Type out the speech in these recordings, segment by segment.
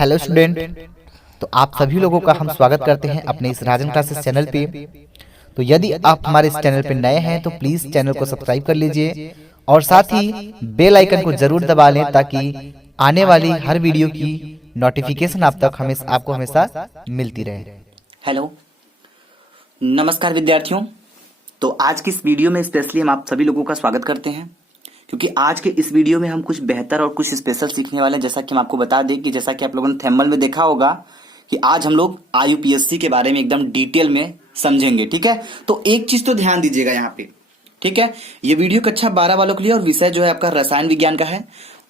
Hello student. तो आप सभी लोगों का हम स्वागत करते हैं अपने इस राजन क्लासेस चैनल पे। तो यदि आप हमारे इस चैनल पे नए हैं तो प्लीज़ चैनल को सब्सक्राइब कर लीजिए और साथ ही बेल आइकन को ज़रूर दबा लें ताकि आने वाली हर वीडियो की नोटिफिकेशन आपको हमेशा मिलती रहे। हेलो, नमस्कार विद्यार्थियों। तो आज की इस वीडियो में स्पेशली हम आप सभी लोगों का स्वागत करते हैं क्योंकि आज के इस वीडियो में हम कुछ बेहतर और कुछ स्पेशल सीखने वाले हैं। जैसा कि हम आपको बता दें कि जैसा कि आप लोगों ने थंबनेल में देखा होगा कि आज हम लोग आईयूपीएससी के बारे में एकदम डिटेल में समझेंगे। ठीक है, तो एक चीज तो ध्यान दीजिएगा यहाँ पे। ठीक है, ये वीडियो कक्षा 12 वालों के लिए और विषय जो है आपका रसायन विज्ञान का है।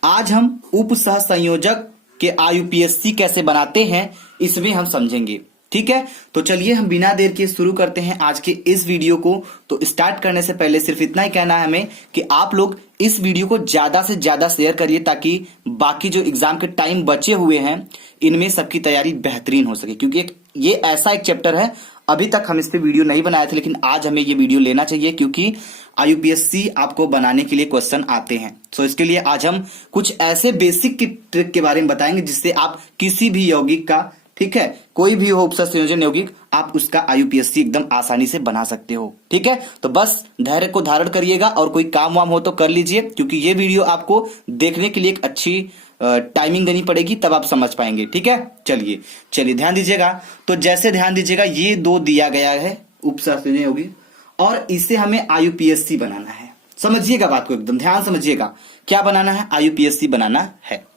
आज हम उप सह संयोजक के आईयूपीएससी कैसे बनाते हैं इसमें हम समझेंगे। ठीक है, तो चलिए हम बिना देर के शुरू करते हैं आज के इस वीडियो को। तो स्टार्ट करने से पहले सिर्फ इतना ही कहना है हमें कि आप लोग इस वीडियो को ज्यादा से ज्यादा शेयर करिए ताकि बाकी जो एग्जाम के टाइम बचे हुए हैं इनमें सबकी तैयारी बेहतरीन हो सके। क्योंकि ये ऐसा एक चैप्टर है, अभी तक हम इस पे वीडियो नहीं बनाए थे लेकिन आज हमें ये वीडियो लेना चाहिए क्योंकि आईयूपीएससी आपको बनाने के लिए क्वेश्चन आते हैं। सो इसके लिए आज हम कुछ ऐसे बेसिक की ट्रिक के बारे में बताएंगे जिससे आप किसी भी यौगिक का, ठीक है, कोई भी हो उपसर्ग संयोजन यौगिक, आप उसका आईयूपीएससी एकदम आसानी से बना सकते हो। ठीक है, तो बस धैर्य को धारण करिएगा और कोई काम वाम हो तो कर लीजिए क्योंकि ये वीडियो आपको देखने के लिए एक अच्छी टाइमिंग देनी पड़ेगी, तब आप समझ पाएंगे। ठीक है, चलिए ध्यान दीजिएगा। तो जैसे ध्यान दीजिएगा, ये दो दिया गया है उपसर्ग संयोजन यौगिक और इसे हमें आईयूपीएससी बनाना है। समझिएगा बात को, एकदम ध्यान समझिएगा। क्या बनाना है? आईयूपीएससी बनाना है।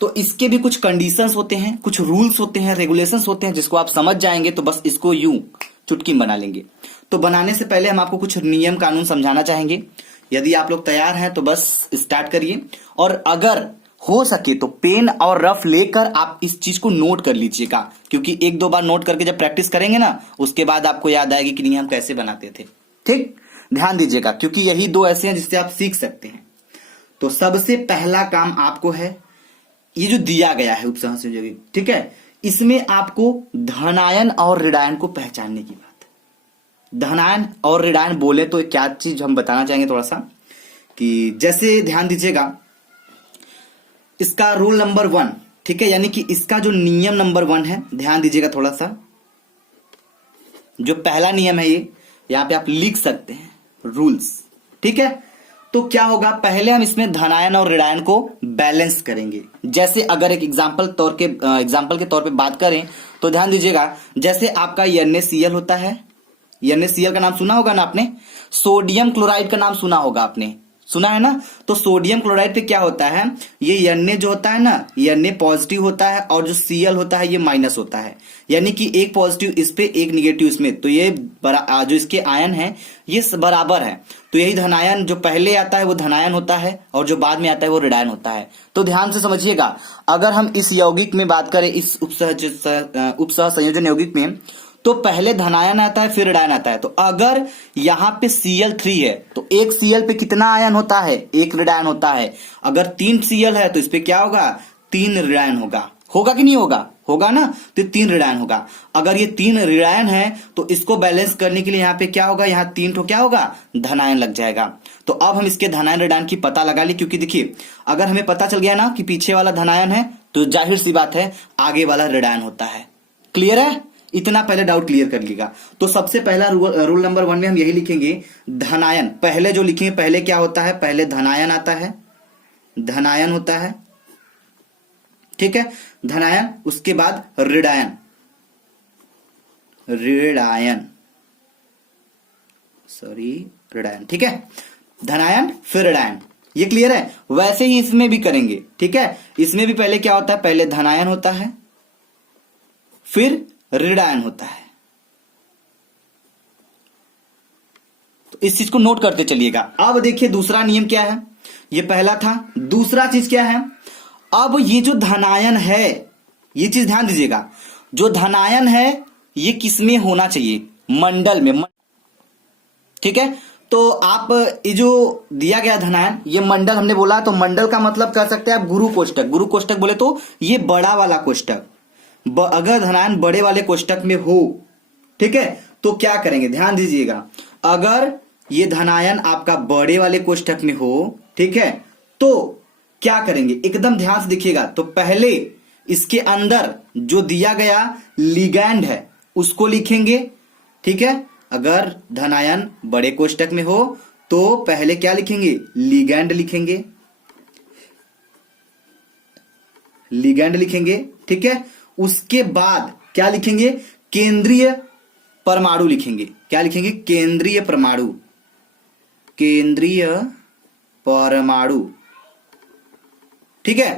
तो इसके भी कुछ कंडीशंस होते हैं, कुछ रूल्स होते हैं, रेगुलेशंस होते हैं जिसको आप समझ जाएंगे तो बस इसको यूं चुटकी बना लेंगे। तो बनाने से पहले हम आपको कुछ नियम कानून समझाना चाहेंगे। यदि आप लोग तैयार हैं तो बस स्टार्ट करिए और अगर हो सके तो पेन और रफ लेकर आप इस चीज को नोट कर लीजिएगा क्योंकि एक दो बार नोट करके जब प्रैक्टिस करेंगे ना उसके बाद आपको याद आएगी कि नहीं हम कैसे बनाते थे। ठीक, ध्यान दीजिएगा क्योंकि यही दो ऐसे हैं जिससे आप सीख सकते हैं। तो सबसे पहला काम आपको है, ये जो दिया गया है उपसह संयोजक, ठीक है, इसमें आपको धनायन और ऋणायन को पहचानने की बात है। धनायन और ऋणायन बोले तो क्या चीज हम बताना चाहेंगे थोड़ा सा कि जैसे ध्यान दीजिएगा, इसका रूल नंबर 1, ठीक है, यानी कि इसका जो नियम नंबर 1 है, ध्यान दीजिएगा थोड़ा सा। जो पहला नियम है ये यहां पे आप लिख सकते हैं, रूल्स। ठीक है, तो क्या होगा, पहले हम इसमें धनायन और ऋणायन को बैलेंस करेंगे। जैसे अगर एक एग्जांपल के तौर पे बात करें तो ध्यान दीजिएगा, जैसे आपका NaCl होता है। NaCl का नाम सुना होगा ना आपने। सोडियम क्लोराइड का नाम सुना होगा आपने, सुना है ना। तो सोडियम क्लोराइड पे क्या होता है, ये Na जो होता है ना, Na पॉजिटिव होता है और जो Cl होता है ये माइनस होता है, यानी कि एक पॉजिटिव इस पे एक निगेटिव इसमें, तो ये जो इसके आयन है ये बराबर है। तो यही धनायन जो पहले आता है वो धनायन होता है और जो बाद में आता है वो ऋणायन होता है। तो ध्यान से समझिएगा, अगर हम इस यौगिक में बात करें, इस उपसह संयोजन यौगिक में, तो पहले धनायन आता है फिर ऋणायन आता है। तो अगर यहाँ पे Cl3 है तो एक Cl पे कितना आयन होता है, एक ऋणायन होता है। अगर 3 Cl है तो इस पे क्या होगा, 3 ऋणायन होगा। होगा कि नहीं होगा? होगा ना, तो 3 ऋणायन होगा। अगर ये 3 ऋणायन है तो इसको बैलेंस करने के लिए यहाँ पे क्या होगा, यहाँ 3 तो क्या होगा, धनायन लग जाएगा। तो अब हम इसके धनायन ऋणायन की पता लगा ली क्योंकि देखिए अगर हमें पता चल गया ना कि पीछे वाला धनायन है तो जाहिर सी बात है आगे वाला ऋणायन होता है। क्लियर है? इतना पहले डाउट क्लियर कर लीजिएगा। तो सबसे पहला रूल नंबर 1 में हम यही लिखेंगे, धनायन पहले जो लिखेंगे, पहले क्या होता है, पहले धनायन आता है, धनायन होता है। ठीक है, धनायन, उसके बाद ऋणायन, ऋणायन। ठीक है, धनायन फिर ऋणायन, ये क्लियर है। वैसे ही इसमें भी करेंगे। ठीक है, इसमें भी पहले क्या होता है, पहले धनायन होता है फिर ऋणायन होता है। तो इस चीज को नोट करते चलिएगा। अब देखिए दूसरा नियम क्या है, ये पहला था। दूसरा चीज क्या है, अब ये जो धनायन है, ये चीज ध्यान दीजिएगा, जो धनायन है ये किसमें होना चाहिए, मंडल में। ठीक है, तो आप ये जो दिया गया धनायन, ये मंडल हमने बोला, तो मंडल का मतलब कर सकते हैं आप गुरु कोष्टक। गुरु कोष्टक बोले तो ये बड़ा वाला कोष्टक। अगर धनायन बड़े वाले कोष्टक में हो, ठीक है, तो क्या करेंगे, ध्यान दीजिएगा, अगर ये धनायन आपका बड़े वाले कोष्टक में हो, ठीक है, तो क्या करेंगे, एकदम ध्यान से देखिएगा। तो पहले इसके अंदर जो दिया गया लिगैंड है उसको लिखेंगे। ठीक है, अगर धनायन बड़े कोष्टक में हो तो पहले क्या लिखेंगे, लिगैंड लिखेंगे, लिगैंड लिखेंगे। ठीक है, उसके बाद क्या लिखेंगे, केंद्रीय परमाणु लिखेंगे। क्या लिखेंगे, केंद्रीय परमाणु, केंद्रीय परमाणु। ठीक है,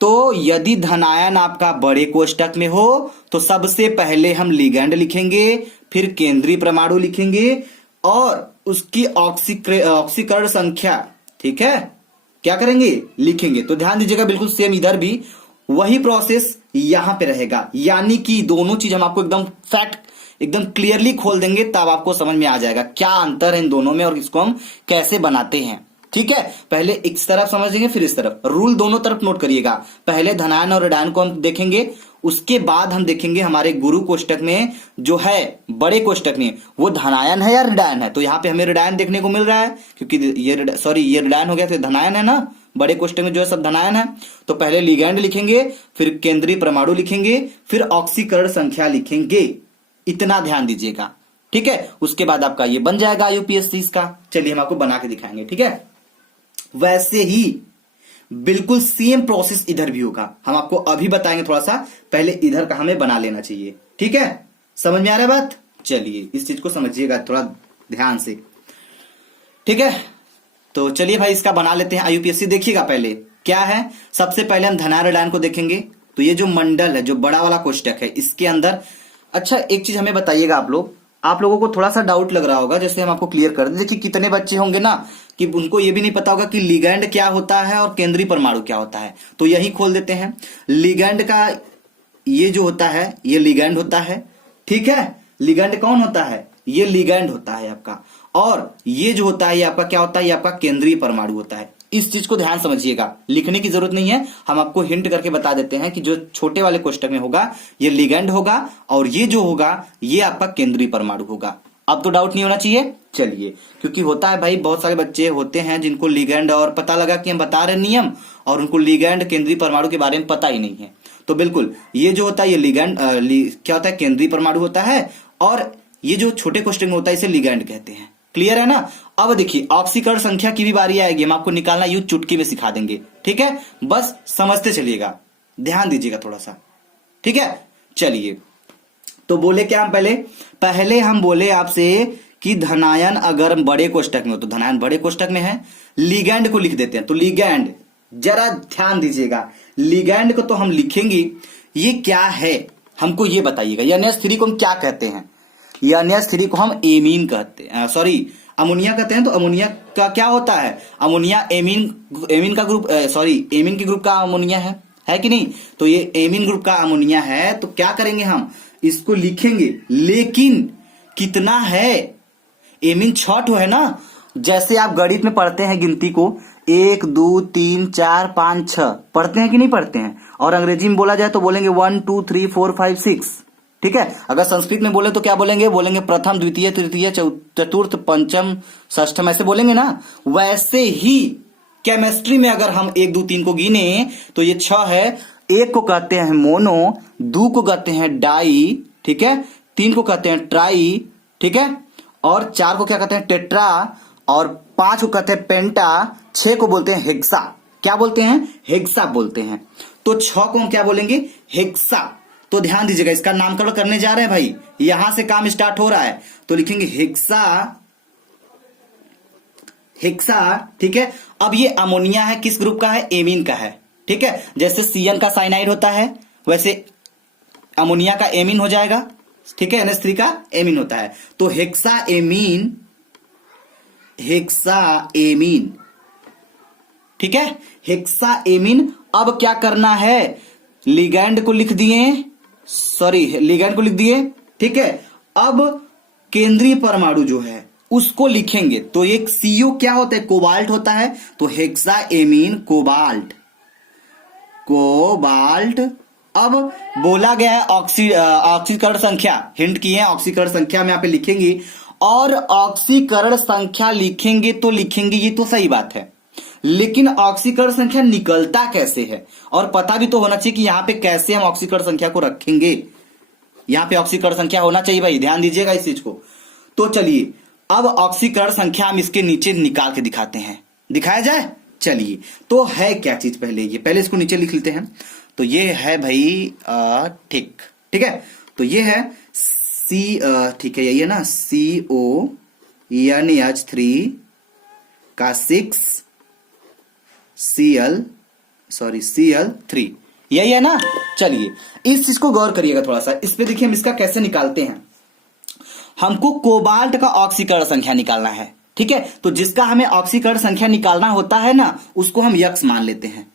तो यदि धनायन आपका बड़े कोष्टक में हो तो सबसे पहले हम लिगैंड लिखेंगे, फिर केंद्रीय परमाणु लिखेंगे और उसकी ऑक्सीकरण संख्या, ठीक है, क्या करेंगे, लिखेंगे। तो ध्यान दीजिएगा, बिल्कुल सेम इधर भी वही प्रोसेस यहां पे रहेगा, यानी कि दोनों चीज हम आपको एकदम फैक्ट एकदम क्लियरली खोल देंगे, तब आपको समझ में आ जाएगा क्या अंतर है इन दोनों में और इसको हम कैसे बनाते हैं। ठीक है, पहले इस तरफ समझेंगे फिर इस तरफ। रूल दोनों तरफ नोट करिएगा, पहले धनायन और ऋणायन को हम देखेंगे, उसके बाद हम देखेंगे हमारे गुरु कोष्टक में जो है बड़े कोष्टक में वो धनायन है या ऋणायन है। तो यहाँ पे हमें ऋणायन देखने को मिल रहा है, क्योंकि ये ऋणायन हो गया तो धनायन है ना, बड़े कोष्टक में जो है सब धनायन है। तो पहले लिगैंड लिखेंगे, फिर केंद्रीय परमाणु लिखेंगे, फिर ऑक्सीकरण संख्या लिखेंगे। इतना ध्यान दीजिएगा। ठीक है, उसके बाद आपका ये बन जाएगा यूपीएससी का। चलिए हम आपको बना के दिखाएंगे। ठीक है, वैसे ही बिल्कुल सेम प्रोसेस इधर भी होगा, हम आपको अभी बताएंगे। थोड़ा सा पहले इधर का हमें बना लेना चाहिए। ठीक है, समझ में आ रहा है बात? चलिए इस चीज को समझिएगा थोड़ा ध्यान से। ठीक है, तो चलिए भाई इसका बना लेते हैं आईयूपीएससी। देखिएगा पहले क्या है, सबसे पहले हम धनायन ऋणायन को देखेंगे। तो ये जो मंडल है, जो बड़ा वाला कोष्टक है, इसके अंदर अच्छा एक चीज हमें बताइएगा, आप लोगों को थोड़ा सा डाउट लग रहा होगा, जैसे हम आपको क्लियर कर दें। देखिए कितने बच्चे होंगे ना कि उनको ये भी नहीं पता होगा कि लिगैंड क्या होता है और केंद्रीय परमाणु क्या होता है। तो यही खोल देते हैं। लिगैंड का ये जो होता है ये लिगैंड होता है। ठीक है, लिगैंड कौन होता है, ये लिगैंड होता है आपका, और ये जो होता है ये आपका क्या होता है, ये आपका केंद्रीय परमाणु होता है। इस चीज को ध्यान समझिएगा, लिखने की जरूरत नहीं है, हम आपको हिंट करके बता देते हैं कि जो छोटे वाले कोष्टक में होगा ये लिगैंड होगा और ये जो होगा ये आपका केंद्रीय परमाणु होगा। अब तो डाउट नहीं होना चाहिए। चलिए, क्योंकि होता है भाई, बहुत सारे बच्चे होते हैं जिनको लिगैंड और पता लगा कि हम बता रहे नियम और उनको लिगैंड केंद्रीय परमाणु के बारे में पता ही नहीं है। तो बिल्कुल ये जो होता है ये लिगैंड क्या होता है, केंद्रीय परमाणु होता है, और ये जो छोटे कोष्टक में होता है इसे लिगैंड कहते हैं। क्लियर है ना? अब देखिए ऑक्सीकरण संख्या की भी बारी आएगी, हम आपको निकालना यूं चुटकी में सिखा देंगे। ठीक है, बस समझते चलिएगा, ध्यान दीजिएगा थोड़ा सा। ठीक है, चलिए तो बोले क्या हम पहले हम बोले आपसे कि धनायन अगर बड़े कोष्टक में हो तो धनायन बड़े कोष्टक में है, लिगैंड को लिख देते हैं। तो लिगैंड, जरा ध्यान दीजिएगा, लिगैंड को तो हम लिखेंगे, ये क्या है हमको ये बताइएगा। NH3 को हम क्या कहते हैं, NH3 को हम एमीन कहते हैं, सॉरी अमोनिया कहते हैं। तो अमोनिया का क्या होता है, अमोनिया एमीन का ग्रुप, एमीन के ग्रुप का अमोनिया है कि नहीं? तो ये एमीन ग्रुप का अमोनिया है। तो क्या करेंगे, हम इसको लिखेंगे, लेकिन कितना है, एमीन 6 है ना। जैसे आप गणित में पढ़ते हैं गिनती को 1 2 3 4 5 6 पढ़ते हैं कि नहीं पढ़ते हैं, और अंग्रेजी में बोला जाए तो बोलेंगे 1 2 3 4 5 6। ठीक है, अगर संस्कृत में बोले तो क्या बोलेंगे प्रथम द्वितीय तृतीय चतुर्थ पंचम षष्ठम, ऐसे बोलेंगे ना। वैसे ही केमिस्ट्री में अगर हम 1 2 3 को गिने तो ये 6 है। 1 को कहते हैं मोनो, 2 को कहते हैं डाई, ठीक है, 3 को कहते हैं ट्राई, ठीक है, और 4 को क्या कहते हैं टेट्रा, और 5 को कहते हैं पेंटा, 6 को बोलते हैं हेक्सा। क्या बोलते हैं, हेक्सा बोलते हैं। तो 6 को हम क्या बोलेंगे, हेक्सा। तो ध्यान दीजिएगा, इसका नामकरण करने जा रहे हैं भाई, यहां से काम स्टार्ट हो रहा है। तो लिखेंगे हेक्सा, ठीक है। अब ये अमोनिया है, किस ग्रुप का है, एमीन का है। ठीक है, जैसे CN का साइनाइड होता है वैसे अमोनिया का एमीन हो जाएगा। ठीक है, NH3 का एमीन होता है। तो हेक्सा एमीन, ठीक है, हेक्सा एमीन। अब क्या करना है, लिगैंड को लिख दिए, ठीक है। अब केंद्रीय परमाणु जो है उसको लिखेंगे। तो एक CO क्या होता है, कोबाल्ट होता है। तो हेक्सा एमीन कोबाल्ट। अब बोला गया है ऑक्सीकरण संख्या, हिंट की है, ऑक्सीकरण संख्या में यहाँ पे लिखेंगे, और ऑक्सीकरण संख्या लिखेंगे तो लिखेंगे, ये तो सही बात है। लेकिन ऑक्सीकरण संख्या निकलता कैसे है, और पता भी तो होना चाहिए कि यहां पे कैसे हम ऑक्सीकरण संख्या को रखेंगे। यहां पे ऑक्सीकरण संख्या होना चाहिए भाई, ध्यान दीजिएगा इस चीज को। तो चलिए अब ऑक्सीकरण संख्या हम इसके नीचे निकाल के दिखाते हैं, दिखाया जाए। चलिए तो है क्या चीज, पहले इसको नीचे लिख लेते हैं। तो ये है भाई ठीक ठीक है, तो ये है सी, ठीक है, यही है ना, CONH3 का 6 Cl3, यही है ना। चलिए इस चीज को गौर करिएगा थोड़ा सा, इस पे देखिए हम इसका कैसे निकालते हैं। हमको कोबाल्ट का ऑक्सीकरण संख्या निकालना है, ठीक है। तो जिसका हमें ऑक्सीकरण संख्या निकालना होता है ना, उसको हम यक्स मान लेते हैं।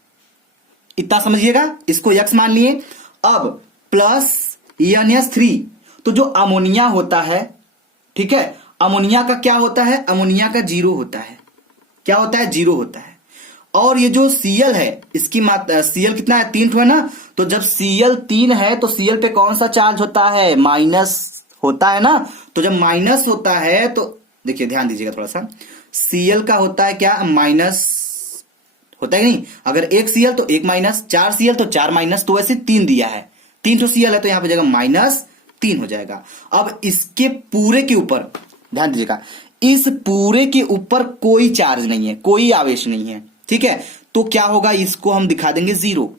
इतना समझिएगा, इसको यक्स मान लिए। अब प्लस NH3, तो जो अमोनिया होता है, ठीक है, अमोनिया का क्या होता है, अमोनिया का 0 होता है। क्या होता है, 0 होता है। और ये जो Cl है, इसकी मात्रा Cl कितना है, 3 है ना। तो जब Cl 3 है तो Cl पे कौन सा चार्ज होता है, माइनस होता है ना। तो जब माइनस होता है तो देखिए ध्यान दीजिएगा थोड़ा सा, Cl का होता है क्या, माइनस होता है नहीं। अगर 1 Cl तो 1 माइनस, 4 Cl तो 4 माइनस, तो वैसे 3 दिया है, 3 तो Cl है, तो यहां पर जाएगा -3 हो जाएगा। अब इसके पूरे के ऊपर ध्यान दीजिएगा, इस पूरे के ऊपर कोई चार्ज नहीं है, कोई आवेश नहीं है, ठीक है। तो क्या होगा, इसको हम दिखा देंगे 0।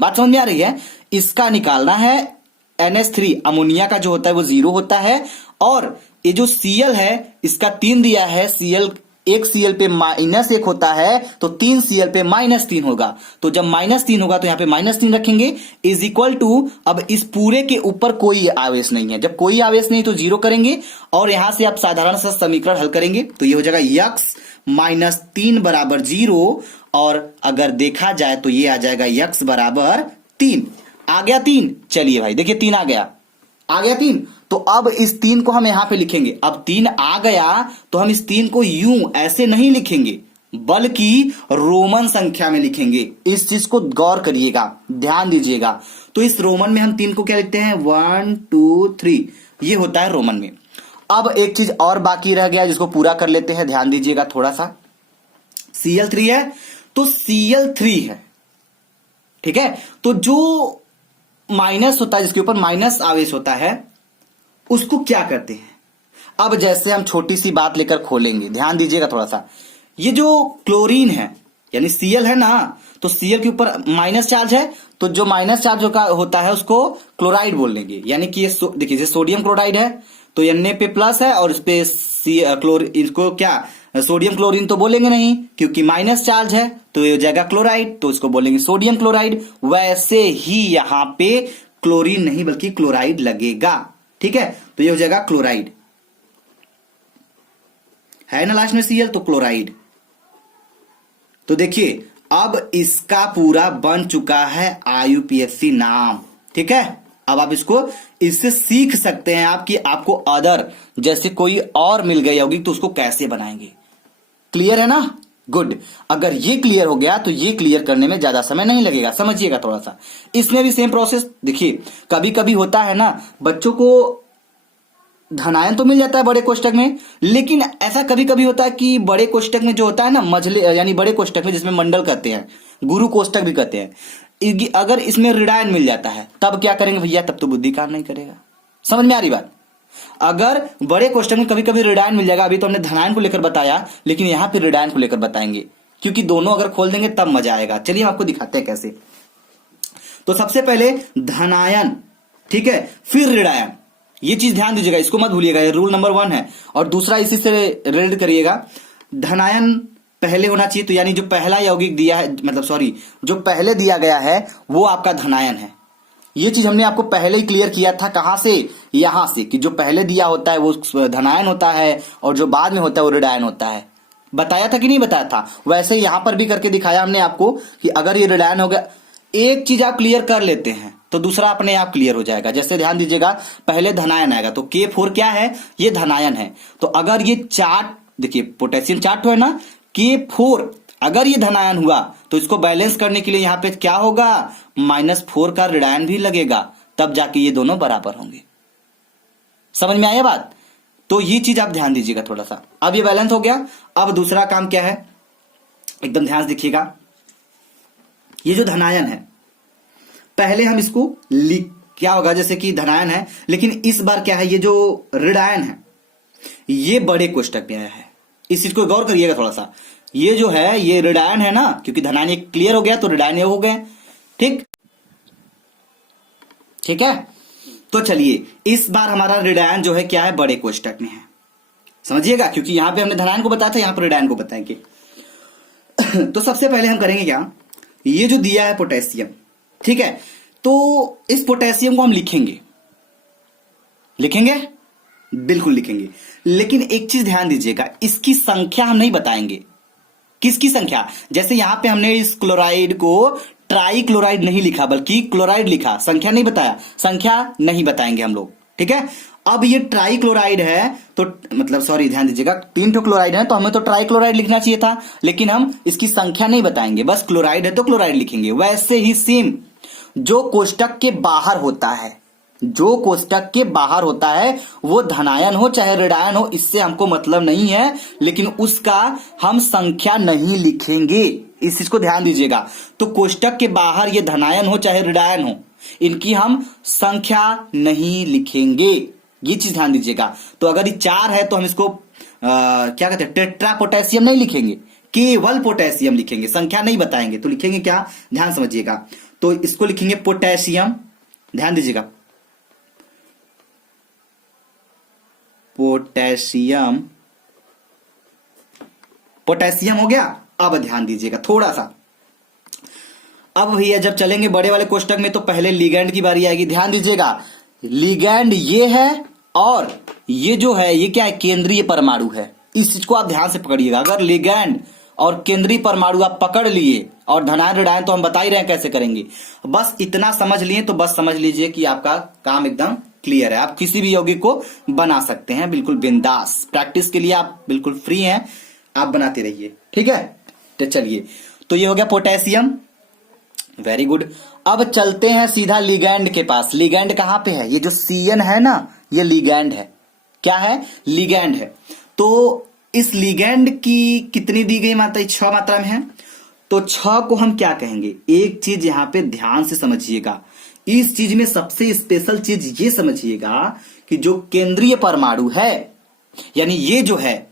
बात समझ में आ रही है। इसका निकालना है NH3, अमोनिया का जो होता है वो 0 होता है। और ये जो Cl है इसका 3 दिया है, Cl 1 Cl पे -1 होता है, तो 3 Cl पे -3 होगा। तो जब -3 होगा तो यहां पे -3 रखेंगे, इज इक्वल टू, अब इस पूरे के ऊपर कोई आवेश नहीं है, जब कोई आवेश नहीं तो 0 करेंगे, और यहां से आप साधारण सा समीकरण हल करेंगे, तो ये हो जाएगा यक्स -3 बराबर 0। और अगर देखा जाए तो ये आ जाएगा यक्स बराबर 3। आ गया 3, चलिए भाई देखिए 3 आ गया 3। तो अब इस 3 को हम यहां पे लिखेंगे। अब 3 आ गया तो हम इस 3 को यूं ऐसे नहीं लिखेंगे, बल्कि रोमन संख्या में लिखेंगे। इस चीज को गौर करिएगा, ध्यान दीजिएगा। तो इस रोमन में हम 3 को क्या लिखते हैं, 1 2 3, ये होता है रोमन में। अब एक चीज और बाकी रह गया जिसको पूरा कर लेते हैं, ध्यान दीजिएगा थोड़ा सा। Cl3 है तो Cl3 है, ठीक है। तो जो माइनस होता है, जिसके ऊपर माइनस आवेश होता है, उसको क्या करते हैं। अब जैसे हम छोटी सी बात लेकर खोलेंगे, ध्यान दीजिएगा थोड़ा सा। ये जो क्लोरीन है यानी Cl है ना, तो Cl के ऊपर माइनस चार्ज है, तो जो माइनस चार्ज होता है उसको क्लोराइड बोल देंगे। यानी कि ये देखिए सोडियम क्लोराइड है, तो Na पे प्लस है, और इस पे इसको क्या सोडियम क्लोरीन तो बोलेंगे नहीं, क्योंकि माइनस चार्ज है, तो ये हो जाएगा क्लोराइड, तो इसको बोलेंगे सोडियम क्लोराइड। वैसे ही यहां पे क्लोरीन नहीं बल्कि क्लोराइड लगेगा, ठीक है। तो ये हो जाएगा क्लोराइड, है ना लास्ट में Cl, तो क्लोराइड। तो देखिए अब इसका पूरा बन चुका है IUPAC नाम, ठीक है। अब आप इसको इससे सीख सकते हैं आप कि आपको अदर जैसे कोई और मिल गई होगी तो उसको कैसे बनाएंगे। क्लियर है ना, गुड। अगर ये क्लियर हो गया तो ये क्लियर करने में ज्यादा समय नहीं लगेगा, समझिएगा थोड़ा सा। इसमें भी सेम प्रोसेस। देखिए कभी कभी होता है ना, बच्चों को धनायन तो मिल जाता है बड़े कोष्टक में, लेकिन ऐसा कभी कभी होता है कि बड़े कोष्टक में जो होता है ना, मझले यानी बड़े कोष्टक में जिसमें मंडल कहते हैं, गुरु कोष्टक भी कहते हैं, अगर इसमें ऋणायन मिल जाता है तब क्या करेंगे भैया, तब तो बुद्धि काम नहीं करेगा। समझ में आ रही बात। अगर बड़े क्वेश्चन में कभी कभी ऋणायन मिल जाएगा, अभी तो हमने धनायन को लेकर बताया, लेकिन यहां पे ऋणायन को लेकर बताएंगे, क्योंकि दोनों अगर खोल देंगे तब मजा आएगा। चलिए हम आपको दिखाते हैं कैसे। तो सबसे पहले धनायन, ठीक है, फिर ऋणायन। ये चीज ध्यान दीजिएगा, इसको मत भूलिएगा, ये रूल नंबर 1 है। और दूसरा इसी से रिलेट करिएगा, धनायन पहले होना चाहिए, तो यानी जो पहला यौगिक दिया है, मतलब सॉरी, जो पहले दिया गया है वो आपका धनायन है। ये चीज हमने आपको पहले ही क्लियर किया था, कहां से, यहां से, कि जो पहले दिया होता है वो धनायन होता है, और जो बाद में होता है वो ऋणायन होता है। बताया था कि नहीं बताया था। वैसे यहां पर भी करके दिखाया हमने आपको कि अगर ये ऋणायन हो गया, एक चीज आप क्लियर कर लेते हैं तो दूसरा अपने आप क्लियर हो जाएगा। जैसे ध्यान दीजिएगा, पहले धनायन आएगा तो K4 क्या है, ये धनायन है। तो अगर ये चार्ट देखिए, पोटेशियम चार्ट है ना, K4 अगर ये धनायन हुआ तो इसको बैलेंस करने के लिए यहां पे क्या होगा, -4 का ऋणायन भी लगेगा, तब जाके ये दोनों बराबर होंगे। समझ में आया बात। तो ये चीज आप ध्यान दीजिएगा थोड़ा सा। अब ये बैलेंस हो गया। अब दूसरा काम क्या है, एकदम ध्यान से देखिएगा, ये जो धनायन है, पहले हम इसको लिख, क्या होगा, जैसे कि धनायन है, लेकिन इस बार क्या है, ये जो ऋणायन है ये बड़े कोष्टक में आया है। इस चीज को गौर करिएगा थोड़ा सा, ये जो है ये ऋणायन है ना, क्योंकि धनायन क्लियर हो गया तो ऋणायन ये हो गए। ठीक ठीक है, तो चलिए इस बार हमारा ऋणायन जो है क्या है, बड़े कोष्टक में है, समझिएगा, क्योंकि यहां पे हमने धनायन को बताया था, यहां पर ऋणायन को बताएंगे। तो सबसे पहले हम करेंगे क्या, ये जो दिया है पोटेशियम, ठीक है, तो इस पोटेशियम को हम लिखेंगे, लिखेंगे, बिल्कुल लिखेंगे, लेकिन एक चीज ध्यान दीजिएगा, इसकी संख्या हम नहीं बताएंगे। किसकी संख्या, जैसे यहां पे हमने इस क्लोराइड को ट्राई क्लोराइड नहीं लिखा बल्कि क्लोराइड लिखा, संख्या नहीं बताया, संख्या नहीं बताएंगे हम लोग, ठीक है। अब ये ट्राई क्लोराइड है तो मतलब सॉरी ध्यान दीजिएगा, 3 ठो क्लोराइड है तो हमें तो ट्राई क्लोराइड लिखना चाहिए था, लेकिन हम इसकी संख्या नहीं बताएंगे, बस क्लोराइड है तो क्लोराइड लिखेंगे। वैसे ही सेम जो कोष्टक के बाहर होता है, जो कोष्टक के बाहर होता है वो धनायन हो चाहे ऋणायन हो, इससे हमको मतलब नहीं है, लेकिन उसका हम संख्या नहीं लिखेंगे, इस चीज को ध्यान दीजिएगा। तो कोष्टक के बाहर ये धनायन हो चाहे ऋणायन हो, इनकी हम संख्या नहीं लिखेंगे, ये चीज ध्यान दीजिएगा। तो अगर ये 4 है तो हम इसको क्या कहते हैं, टेट्रा पोटेशियम नहीं लिखेंगे, केवल पोटेशियम लिखेंगे, संख्या नहीं बताएंगे। तो लिखेंगे क्या, ध्यान समझिएगा, तो इसको लिखेंगे पोटेशियम, ध्यान दीजिएगा, पोटेशियम, पोटेशियम हो गया। अब ध्यान दीजिएगा थोड़ा सा, अब भैया जब चलेंगे बड़े वाले कोष्टक में तो पहले लिगैंड की बारी आएगी। ध्यान दीजिएगा, लिगैंड ये है और ये जो है ये क्या है, केंद्रीय परमाणु है, इस चीज को आप ध्यान से पकड़िएगा। अगर लिगैंड और केंद्रीय परमाणु आप पकड़ लिए और धनायन ऋणायन तो हम बता ही रहे हैं कैसे करेंगे, बस इतना समझ लिए तो बस समझ लीजिए कि आपका काम एकदम क्लियर है। आप किसी भी यौगिक को बना सकते हैं बिल्कुल बिंदास, प्रैक्टिस के लिए आप बिल्कुल फ्री हैं, आप बनाते रहिए, ठीक है। तो चलिए, तो ये हो गया पोटेशियम, वेरी गुड। अब चलते हैं सीधा लिगैंड के पास। लिगैंड कहां पे है, ये जो CN है ना, ये लिगैंड है, क्या है, लिगैंड है। तो इस लिगैंड की कितनी दी गई मात्रा, 6 मात्रा में है, तो 6 को हम क्या कहेंगे। एक चीज यहां पे ध्यान से समझिएगा, इस चीज में सबसे स्पेशल चीज ये समझिएगा कि जो केंद्रीय परमाणु है, यानी ये जो है,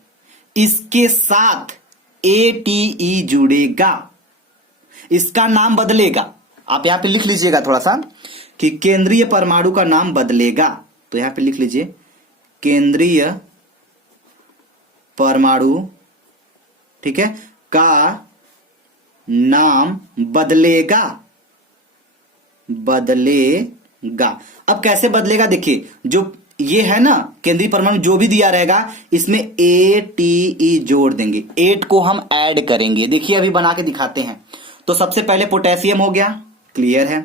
इसके साथ ATE जुड़ेगा, इसका नाम बदलेगा। आप यहां पे लिख लीजिएगा थोड़ा सा कि केंद्रीय परमाणु का नाम बदलेगा, तो यहां पे लिख लीजिए केंद्रीय परमाणु, ठीक है, का नाम बदलेगा, बदलेगा। अब कैसे बदलेगा, देखिए जो ये है ना केंद्रीय परमाणु, जो भी दिया रहेगा इसमें ATE जोड़ देंगे, 8 को हम ऐड करेंगे। देखिए अभी बना के दिखाते हैं। तो सबसे पहले पोटेशियम हो गया, क्लियर है।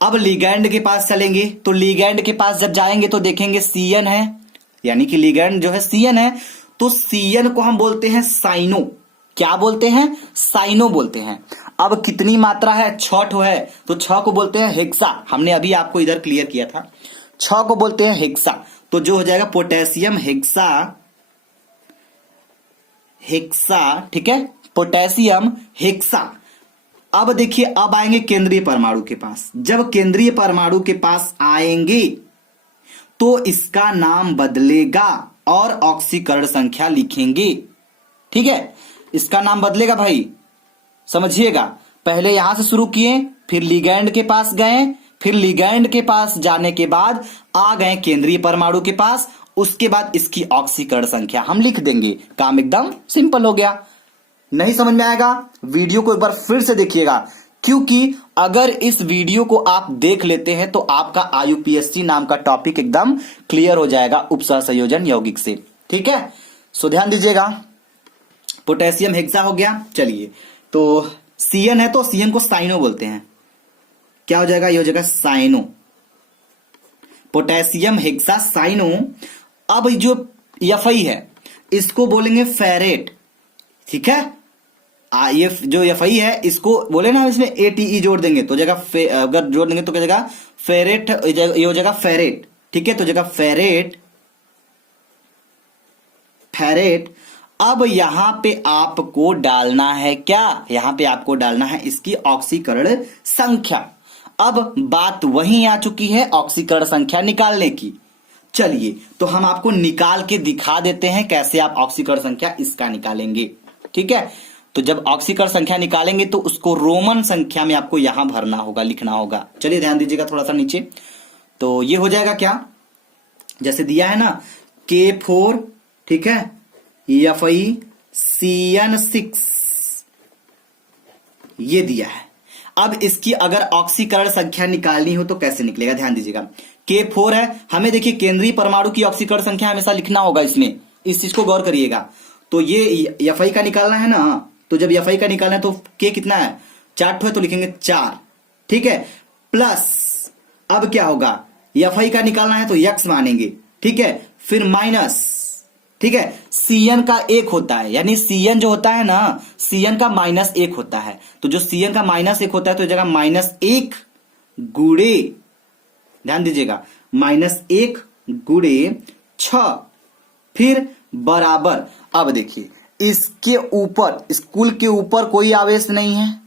अब लिगैंड के पास चलेंगे, तो लिगैंड के पास जब जाएंगे तो देखेंगे CN है, यानी कि लिगैंड जो है CN है, तो CN को हम बोलते हैं साइनो, क्या बोलते हैं, साइनो बोलते हैं। अब कितनी मात्रा है, 6 ठो है, तो 6 को बोलते हैं हेक्सा, हमने अभी आपको इधर क्लियर किया था, 6 को बोलते हैं हेक्सा। तो जो हो जाएगा पोटेशियम हेक्सा, हेक्सा, ठीक है, पोटेशियम हेक्सा। अब देखिए, अब आएंगे केंद्रीय परमाणु के पास। जब केंद्रीय परमाणु के पास आएंगे तो इसका नाम बदलेगा और ऑक्सीकरण संख्या लिखेंगे, ठीक है, इसका नाम बदलेगा भाई, समझिएगा। पहले यहां से शुरू किए, फिर लिगैंड के पास गए, फिर लिगैंड के पास जाने के बाद आ गए केंद्रीय परमाणु के पास, उसके बाद इसकी ऑक्सीकरण संख्या हम लिख देंगे, काम एकदम सिंपल हो गया। नहीं समझ में आएगा, वीडियो को एक बार फिर से देखिएगा, क्योंकि अगर इस वीडियो को आप देख लेते हैं तो आपका IUPAC नाम का टॉपिक एकदम क्लियर हो जाएगा उपसह संयोजन यौगिक से, ठीक है। सो ध्यान दीजिएगा, पोटेशियम हेक्सा हो गया। चलिए, तो CN है तो CN को साइनो बोलते हैं, क्या हो जाएगा, ये हो जाएगा साइनो, पोटेशियम हेक्सा साइनो। अब जो Fe है इसको बोलेंगे फेरेट, ठीक है, ये जो Fe है इसको बोले ना, इसमें ATE जोड़ देंगे तो जगह अगर जोड़ देंगे तो क्या जगह फेरेट, ये हो जाएगा फेरेट, ठीक है, तो जगह फेरेट, फेरेट। अब यहां पे आपको डालना है क्या, यहां पे आपको डालना है इसकी ऑक्सीकरण संख्या। अब बात वहीं आ चुकी है ऑक्सीकरण संख्या निकालने की। चलिए तो हम आपको निकाल के दिखा देते हैं कैसे आप ऑक्सीकरण संख्या इसका निकालेंगे। ठीक है, तो जब ऑक्सीकरण संख्या निकालेंगे तो उसको रोमन संख्या में आपको यहां भरना होगा, लिखना होगा। चलिए ध्यान दीजिएगा थोड़ा सा नीचे, तो ये हो जाएगा क्या, जैसे दिया है ना K4, ठीक है, FeCN6 ये दिया है। अब इसकी अगर ऑक्सीकरण संख्या निकालनी हो तो कैसे निकलेगा, ध्यान दीजिएगा। K4 है, हमें देखिए केंद्रीय परमाणु की ऑक्सीकरण संख्या हमेशा लिखना होगा इसमें, इस चीज को गौर करिएगा। तो ये Fi का निकालना है ना, तो जब Fi का निकालना है तो K कितना है, 4 है तो लिखेंगे 4, ठीक है, प्लस अब क्या होगा, Fi का निकालना है तो X मानेंगे, ठीक है, फिर माइनस, ठीक है, Cn का 1 होता है, यानी Cn जो होता है ना, Cn का -1 होता है, तो जो Cn का -1 होता है तो जगह -1 गुणे, ध्यान दीजिएगा, -1 गुणे 6, फिर बराबर। अब देखिए इसके ऊपर, इस कुल के ऊपर कोई आवेश नहीं है,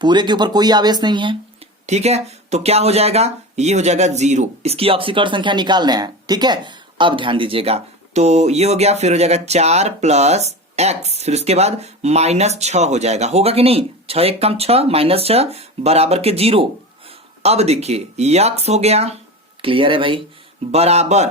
पूरे के ऊपर कोई आवेश नहीं है, ठीक है, तो क्या हो जाएगा, ये हो जाएगा 0। इसकी ऑक्सीकरण संख्या निकाल रहे हैं, ठीक है। अब ध्यान दीजिएगा, तो ये हो गया, फिर हो जाएगा 4 + x, फिर उसके बाद -6 हो जाएगा, होगा कि नहीं, 6 1 कम 6 -6 बराबर के 0। अब देखिए x हो गया, क्लियर है भाई, बराबर।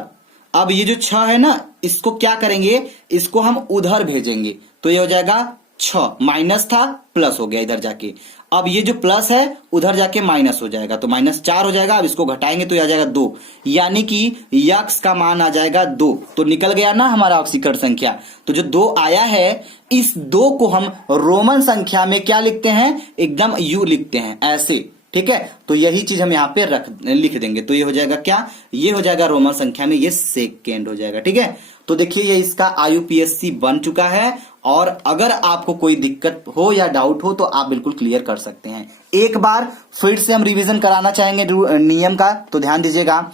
अब ये जो 6 है ना, इसको क्या करेंगे, इसको हम उधर भेजेंगे, तो ये हो जाएगा 6, माइनस था प्लस हो गया इधर जाके। अब ये जो प्लस है उधर जाके माइनस हो जाएगा, तो -4 हो जाएगा। अब इसको घटाएंगे तो ये आ जाएगा 2, यानी कि x का मान आ जाएगा 2। तो निकल गया ना हमारा ऑक्सीकरण संख्या। तो जो 2 आया है, इस 2 को हम रोमन संख्या में क्या लिखते हैं, एकदम U लिखते हैं ऐसे, ठीक है। तो यही चीज हम यहाँ पे लिख देंगे, तो ये हो जाएगा क्या, ये हो जाएगा रोमन संख्या में, ये सेकेंड हो जाएगा, ठीक है। तो देखिए ये इसका IUPAC बन चुका है, और अगर आपको कोई दिक्कत हो या डाउट हो तो आप बिल्कुल क्लियर कर सकते हैं। एक बार फिर से हम रिवीजन कराना चाहेंगे नियम का, तो ध्यान दीजिएगा,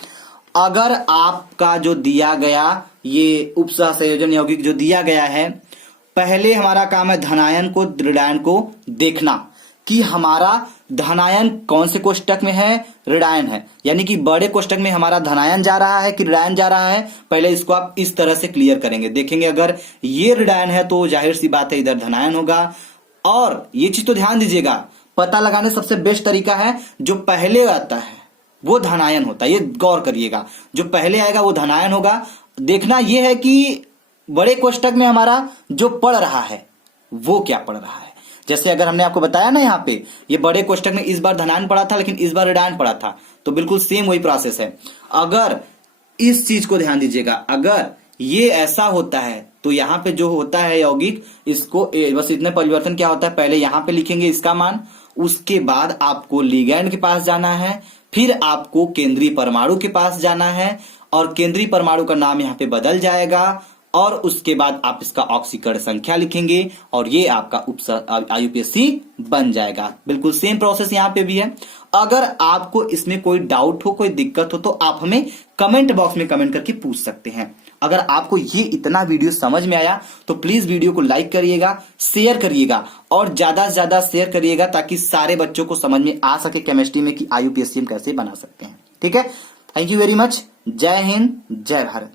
अगर आपका जो दिया गया ये उपसह संयोजन यौगिक जो दिया गया है, पहले हमारा काम है धनायन को ऋणायन को देखना कि हमारा धनायन कौन से कोष्टक में है, ऋणायन है, यानी कि बड़े कोष्टक में हमारा धनायन जा रहा है कि ऋणायन जा रहा है। पहले इसको आप इस तरह से क्लियर करेंगे, देखेंगे अगर ये ऋणायन है तो जाहिर सी बात है इधर धनायन होगा। और ये चीज तो ध्यान दीजिएगा, पता लगाने सबसे बेस्ट तरीका है जो पहले आता है वो धनायन होता है, ये गौर करिएगा, जो पहले आएगा वो धनायन होगा। देखना यह है कि बड़े कोष्टक में हमारा जो पढ़ रहा है वो क्या पढ़ रहा है। जैसे अगर हमने आपको बताया ना, यहाँ पे ये बड़े कोष्टक में इस बार धनायन पड़ा था लेकिन इस बार ऋणायन पड़ा था, तो बिल्कुल सेम वही प्रोसेस है। अगर इस चीज को ध्यान दीजिएगा, अगर ये ऐसा होता है तो यहाँ पे जो होता है यौगिक, इसको बस इतने परिवर्तन क्या होता है, पहले यहाँ पे लिखेंगे इसका मान, उसके बाद आपको लिगैंड के पास जाना है, फिर आपको केंद्रीय परमाणु के पास जाना है, और केंद्रीय परमाणु का नाम यहाँ पे बदल जाएगा, और उसके बाद आप इसका ऑक्सीकरण संख्या लिखेंगे, और ये आपका IUPAC बन जाएगा। बिल्कुल सेम प्रोसेस यहाँ पे भी है। अगर आपको इसमें कोई डाउट हो, कोई दिक्कत हो, तो आप हमें कमेंट बॉक्स में कमेंट करके पूछ सकते हैं। अगर आपको ये इतना वीडियो समझ में आया तो प्लीज वीडियो को लाइक करिएगा, शेयर करिएगा, और ज्यादा से ज्यादा शेयर करिएगा ताकि सारे बच्चों को समझ में आ सके केमिस्ट्री में कि IUPAC हम कैसे बना सकते हैं। ठीक है, थैंक यू वेरी मच। जय हिंद, जय भारत।